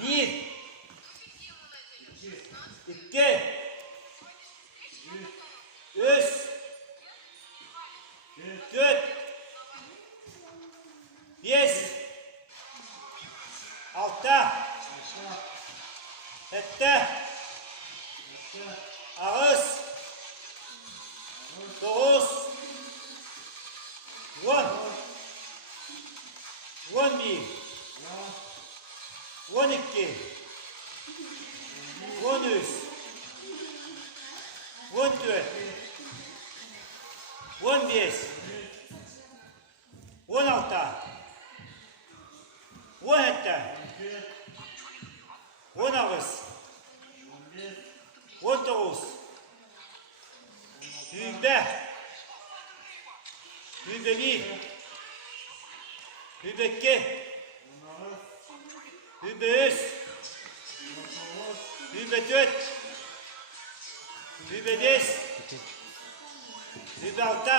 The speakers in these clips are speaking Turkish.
Bir. İki. Üç. Dört. Beş. Altı. Yedi. Ağız. Dokuz. 10. 11. 12. 13. 14. 15. 16. 17. 18. 19. 20. 21. 22. 23. 24. 25. 26.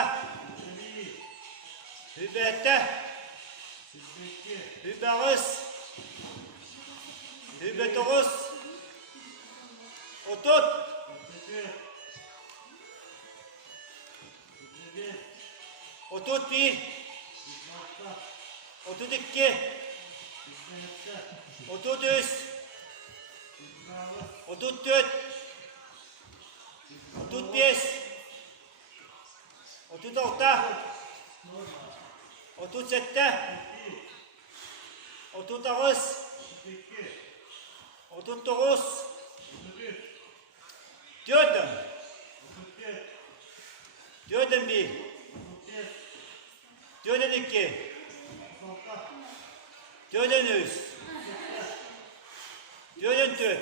27. 28. 29. 30. 31. 32. 33. 34. 35. 36. 37. 39. 39. 4. 41. 42. 43. 44.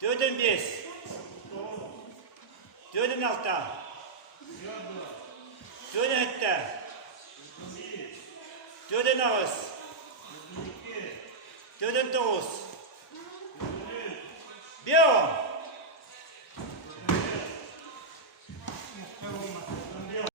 45. 46. 47. 49. 49. 1.